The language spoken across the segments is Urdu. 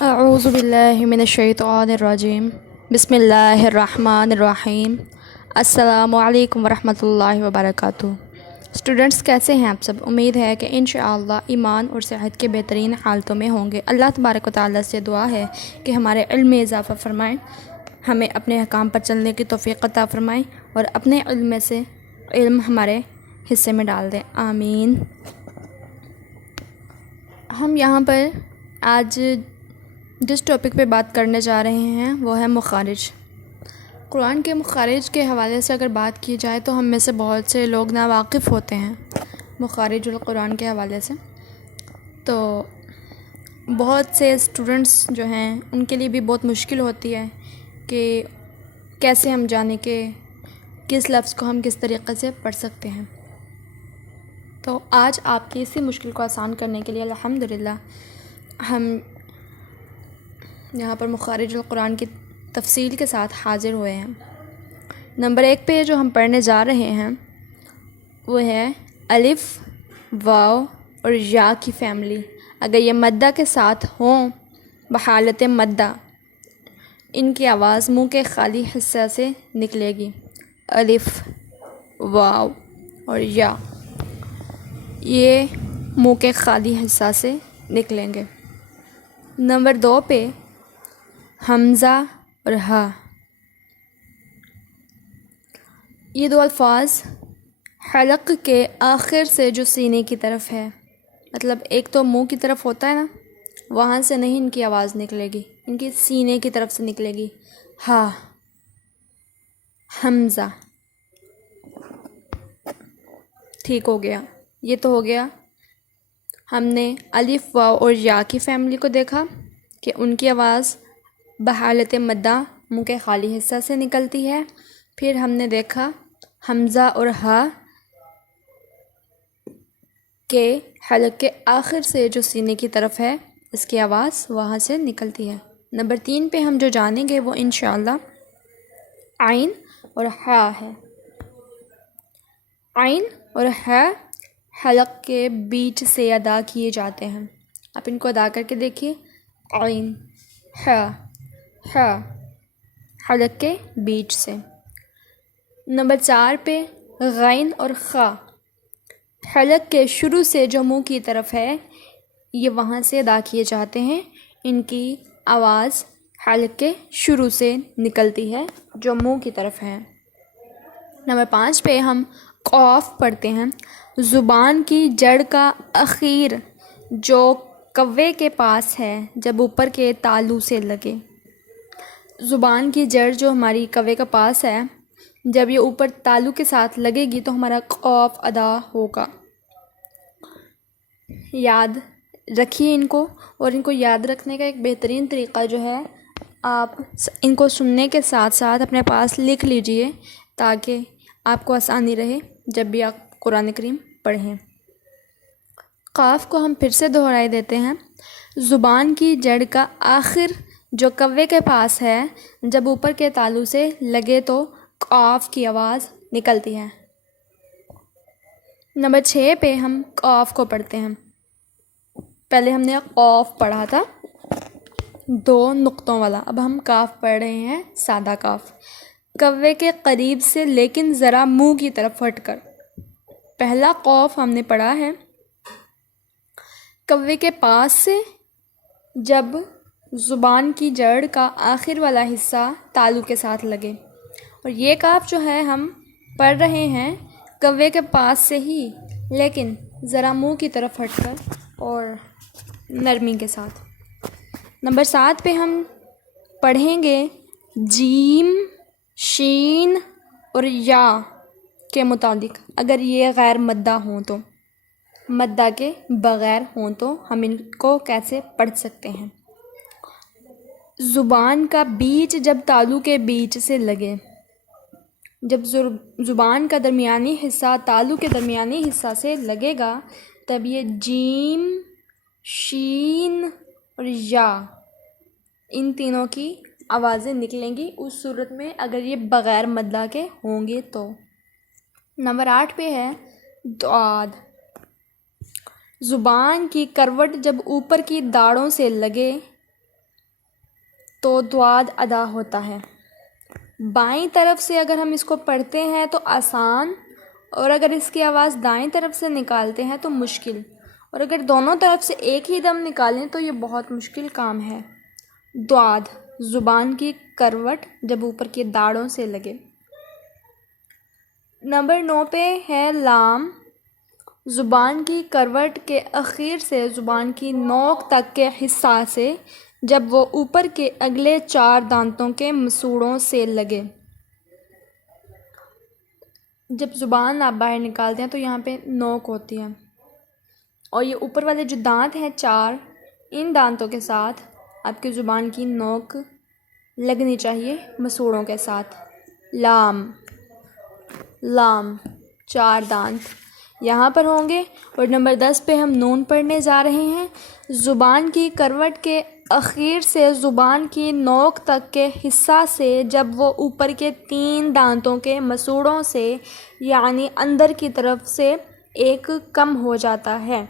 اعوذ باللہ من الشیطان الرجیم بسم اللہ الرحمن الرحیم السلام علیکم ورحمۃ اللہ وبرکاتہ۔ اسٹوڈنٹس کیسے ہیں آپ سب؟ امید ہے کہ انشاءاللہ ایمان اور صحت کے بہترین حالتوں میں ہوں گے۔ اللہ تبارک و تعالیٰ سے دعا ہے کہ ہمارے علم میں اضافہ فرمائیں، ہمیں اپنے احکام پر چلنے کی توفیق عطا فرمائیں اور اپنے علم میں سے علم ہمارے حصے میں ڈال دیں، آمین۔ ہم یہاں پر آج جس ٹاپک پہ بات کرنے جا رہے ہیں وہ ہے مخارج۔ قرآن کے مخارج کے حوالے سے اگر بات کی جائے تو ہم میں سے بہت سے لوگ ناواقف ہوتے ہیں مخارج القرآن کے حوالے سے، تو بہت سے اسٹوڈنٹس جو ہیں ان کے لیے بھی بہت مشکل ہوتی ہے کہ کیسے ہم جانیں کہ کس لفظ کو ہم کس طریقے سے پڑھ سکتے ہیں۔ تو آج آپ کی اسی مشکل کو آسان کرنے کے لیے الحمدللہ ہم یہاں پر مخارج القرآن کی تفصیل کے ساتھ حاضر ہوئے ہیں۔ نمبر 1 پہ جو ہم پڑھنے جا رہے ہیں وہ ہے الف، واو اور یا کی فیملی۔ اگر یہ مدہ کے ساتھ ہوں بحالت مدہ، ان کی آواز منہ کے خالی حصہ سے نکلے گی، الف، واو اور یا، یہ منہ کے خالی حصہ سے نکلیں گے۔ نمبر 2 پہ حمزہ اور ہا، یہ دو الفاظ حلق کے آخر سے جو سینے کی طرف ہے، مطلب ایک تو منہ کی طرف ہوتا ہے نا، وہاں سے نہیں ان کی آواز نکلے گی، ان کی سینے کی طرف سے نکلے گی، ہا، حمزہ۔ ٹھیک ہو گیا، یہ تو ہو گیا۔ ہم نے الف، واو اور یا کی فیملی کو دیکھا کہ ان کی آواز بحالت مدہ منہ کے خالی حصہ سے نکلتی ہے۔ پھر ہم نے دیکھا حمزہ اور ہا کے حلق کے آخر سے جو سینے کی طرف ہے، اس کی آواز وہاں سے نکلتی ہے۔ نمبر 3 پہ ہم جو جانیں گے وہ انشاءاللہ عین اور ہا ہے۔ عین اور ہا حلق کے بیچ سے ادا کیے جاتے ہیں۔ آپ ان کو ادا کر کے دیکھیے، عین، ہا، ہا، حلق کے بیچ سے۔ نمبر 4 پہ غین اور خا، حلق کے شروع سے جو منہ کی طرف ہے یہ وہاں سے ادا کیے جاتے ہیں، ان کی آواز حلق کے شروع سے نکلتی ہے جو منہ کی طرف ہے۔ نمبر 5 پہ ہم قاف پڑھتے ہیں، زبان کی جڑ کا اخیر جو کوے کے پاس ہے جب اوپر کے تالو سے لگے۔ زبان کی جڑ جو ہماری کوے کا پاس ہے، جب یہ اوپر تالو کے ساتھ لگے گی تو ہمارا قاف ادا ہوگا۔ یاد رکھیے ان کو، اور ان کو یاد رکھنے کا ایک بہترین طریقہ جو ہے، آپ ان کو سننے کے ساتھ ساتھ اپنے پاس لکھ لیجئے تاکہ آپ کو آسانی رہے جب بھی آپ قرآن کریم پڑھیں۔ قاف کو ہم پھر سے دہرائی دیتے ہیں، زبان کی جڑ کا آخر جو کوے کے پاس ہے جب اوپر کے تالو سے لگے تو قاف کی آواز نکلتی ہے۔ نمبر 6 پہ ہم قاف کو پڑھتے ہیں۔ پہلے ہم نے قاف پڑھا تھا 2 نقطوں والا، اب ہم کاف پڑھ رہے ہیں سادہ کاف، کوے کے قریب سے لیکن ذرا منہ کی طرف ہٹ کر۔ پہلا قاف ہم نے پڑھا ہے کوے کے پاس سے جب زبان کی جڑ کا آخر والا حصہ تالو کے ساتھ لگے، اور یہ کاف جو ہے ہم پڑھ رہے ہیں کوے کے پاس سے ہی لیکن ذرا منہ کی طرف ہٹ کر اور نرمی کے ساتھ۔ نمبر 7 پہ ہم پڑھیں گے جیم، شین اور یا کے متعلق، اگر یہ غیر مدہ ہوں تو، مدہ کے بغیر ہوں تو ہم ان کو کیسے پڑھ سکتے ہیں۔ زبان کا بیچ جب تالو کے بیچ سے لگے، جب زبان کا درمیانی حصہ تالو کے درمیانی حصہ سے لگے گا تب یہ جیم، شین اور یا، ان تینوں کی آوازیں نکلیں گی اس صورت میں اگر یہ بغیر مدہ کے ہوں گے تو۔ نمبر 8 پہ ہے ضاد، زبان کی کروٹ جب اوپر کی داڑوں سے لگے تو دواد ادا ہوتا ہے۔ بائیں طرف سے اگر ہم اس کو پڑھتے ہیں تو آسان، اور اگر اس کی آواز دائیں طرف سے نکالتے ہیں تو مشکل، اور اگر دونوں طرف سے ایک ہی دم نکالیں تو یہ بہت مشکل کام ہے۔ دواد، زبان کی کروٹ جب اوپر کی داڑھوں سے لگے۔ نمبر 9 پہ ہے لام، زبان کی کروٹ کے اخیر سے زبان کی نوک تک کے حصہ سے جب وہ اوپر کے اگلے 4 دانتوں کے مسوڑوں سے لگے۔ جب زبان آپ باہر نکالتے ہیں تو یہاں پہ نوک ہوتی ہے، اور یہ اوپر والے جو دانت ہیں 4، ان دانتوں کے ساتھ آپ کی زبان کی نوک لگنی چاہیے مسوڑوں کے ساتھ۔ لام، لام، 4 دانت یہاں پر ہوں گے۔ اور نمبر 10 پہ ہم نون پڑھنے جا رہے ہیں۔ زبان کی کروٹ کے اخیر سے زبان کی نوک تک کے حصہ سے جب وہ اوپر کے 3 دانتوں کے مسوڑوں سے یعنی اندر کی طرف سے ایک کم ہو جاتا ہے۔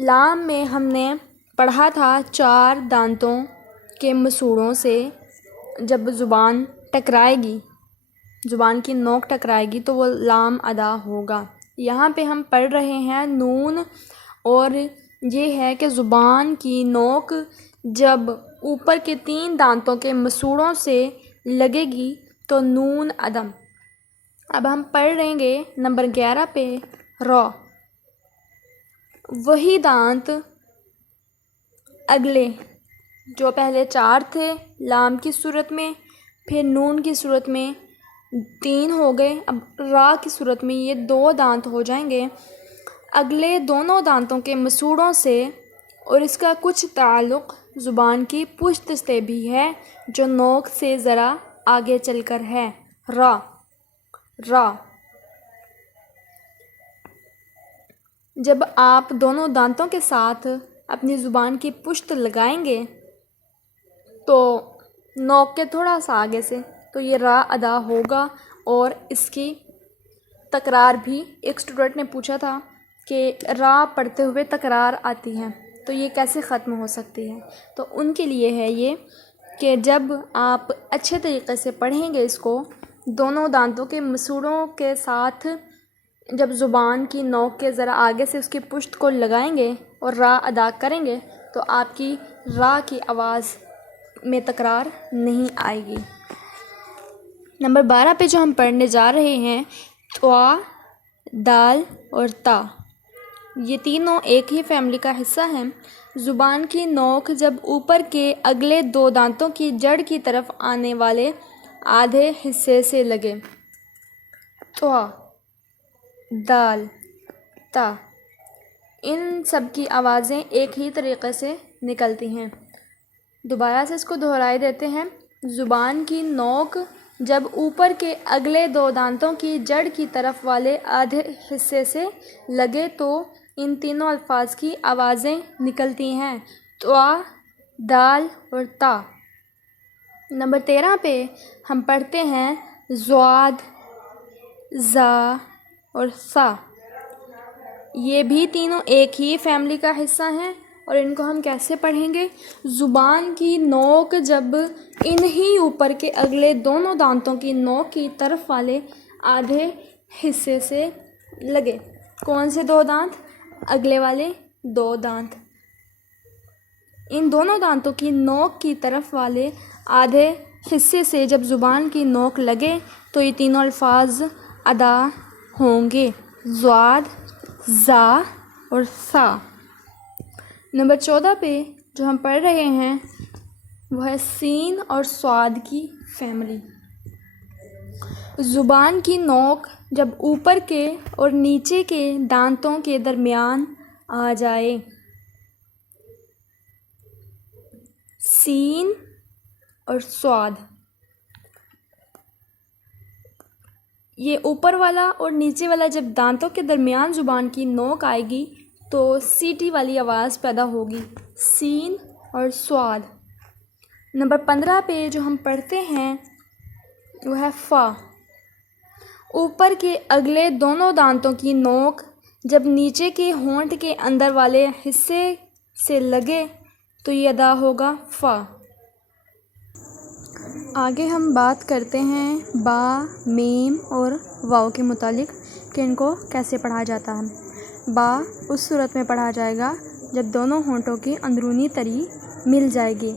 لام میں ہم نے پڑھا تھا 4 دانتوں کے مسوڑوں سے جب زبان ٹکرائے گی، زبان کی نوک ٹکرائے گی تو وہ لام ادا ہوگا۔ یہاں پہ ہم پڑھ رہے ہیں نون، اور یہ ہے کہ زبان کی نوک جب اوپر کے 3 دانتوں کے مسوڑوں سے لگے گی تو نون ادا۔ اب ہم پڑھ لیں گے نمبر 11 پہ را، وہی دانت اگلے جو پہلے 4 تھے لام کی صورت میں، پھر نون کی صورت میں 3 ہو گئے، اب را کی صورت میں یہ 2 دانت ہو جائیں گے اگلے دونوں دانتوں کے مسوڑوں سے، اور اس کا کچھ تعلق زبان کی پشت سے بھی ہے جو نوک سے ذرا آگے چل کر ہے۔ را، را، جب آپ دونوں دانتوں کے ساتھ اپنی زبان کی پشت لگائیں گے تو نوک کے تھوڑا سا آگے سے تو یہ را ادا ہوگا، اور اس کی تکرار بھی ایک اسٹوڈنٹ نے پوچھا تھا کہ را پڑھتے ہوئے تکرار آتی ہے تو یہ کیسے ختم ہو سکتی ہے، تو ان کے لیے ہے یہ کہ جب آپ اچھے طریقے سے پڑھیں گے اس کو، دونوں دانتوں کے مسوڑوں کے ساتھ جب زبان کی نوک کے ذرا آگے سے اس کی پشت کو لگائیں گے اور را ادا کریں گے تو آپ کی را کی آواز میں تکرار نہیں آئے گی۔ نمبر 12 پہ جو ہم پڑھنے جا رہے ہیں طوا، دال اور تا، یہ تینوں ایک ہی فیملی کا حصہ ہیں۔ زبان کی نوک جب اوپر کے اگلے 2 دانتوں کی جڑ کی طرف آنے والے آدھے حصے سے لگے۔ طوا، دال، تا، ان سب کی آوازیں ایک ہی طریقے سے نکلتی ہیں۔ دوبارہ سے اس کو دہرائے دیتے ہیں۔ زبان کی نوک جب اوپر کے اگلے 2 دانتوں کی جڑ کی طرف والے آدھے حصے سے لگے تو ان تینوں الفاظ کی آوازیں نکلتی ہیں، طوا، دال اور تا۔ نمبر 13 پہ ہم پڑھتے ہیں ضاد، زا اور ثا، یہ بھی تینوں ایک ہی فیملی کا حصہ ہیں، اور ان کو ہم کیسے پڑھیں گے؟ زبان کی نوک جب انہی اوپر کے اگلے دونوں دانتوں کی نوک کی طرف والے آدھے حصے سے لگے۔ کون سے 2 دانت؟ اگلے والے 2 دانت۔ ان دونوں دانتوں کی نوک کی طرف والے آدھے حصے سے جب زبان کی نوک لگے تو یہ تینوں الفاظ ادا ہوں گے، ضاد، زا اور ثا۔ نمبر 14 پہ جو ہم پڑھ رہے ہیں وہ ہے سین اور صاد کی فیملی۔ زبان کی نوک جب اوپر کے اور نیچے کے دانتوں کے درمیان آ جائے، سین اور صاد، یہ اوپر والا اور نیچے والا جب دانتوں کے درمیان زبان کی نوک آئے گی تو سیٹی والی آواز پیدا ہوگی، سین اور صاد۔ نمبر 15 پہ جو ہم پڑھتے ہیں وہ ہے فا، اوپر کے اگلے دونوں دانتوں کی نوک جب نیچے کے ہونٹ کے اندر والے حصے سے لگے تو یہ ادا ہوگا فا۔ آگے ہم بات کرتے ہیں با، میم اور واو کے متعلق کہ ان کو کیسے پڑھا جاتا ہے۔ با اس صورت میں پڑھا جائے گا جب دونوں ہونٹوں کی اندرونی تری مل جائے گی۔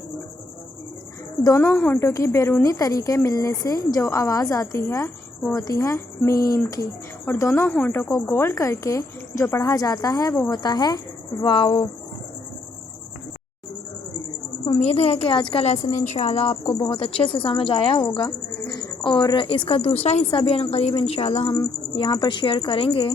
دونوں ہونٹوں کی بیرونی تری کے ملنے سے جو آواز آتی ہے وہ ہوتی ہے میم کی، اور دونوں ہونٹوں کو گول کر کے جو پڑھا جاتا ہے وہ ہوتا ہے واو۔ امید ہے کہ آج کا لیسن انشاءاللہ آپ کو بہت اچھے سے سمجھ آیا ہوگا، اور اس کا دوسرا حصہ بھی عنقریب انشاءاللہ ہم یہاں پر شیئر کریں گے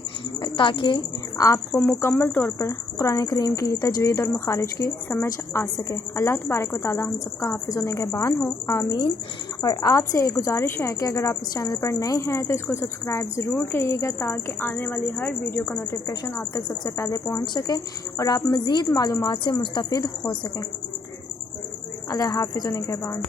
تاکہ آپ کو مکمل طور پر قرآن کریم کی تجوید اور مخارج کی سمجھ آ سکے۔ اللہ تبارک و تعالی ہم سب کا حافظ و نگہبان ہو، آمین۔ اور آپ سے ایک گزارش ہے کہ اگر آپ اس چینل پر نئے ہیں تو اس کو سبسکرائب ضرور کریے گا تاکہ آنے والی ہر ویڈیو کا نوٹیفیکیشن آپ تک سب سے پہلے پہنچ سکے اور آپ مزید معلومات سے مستفید ہو سکیں۔ اللہ حافظ و نگہبان۔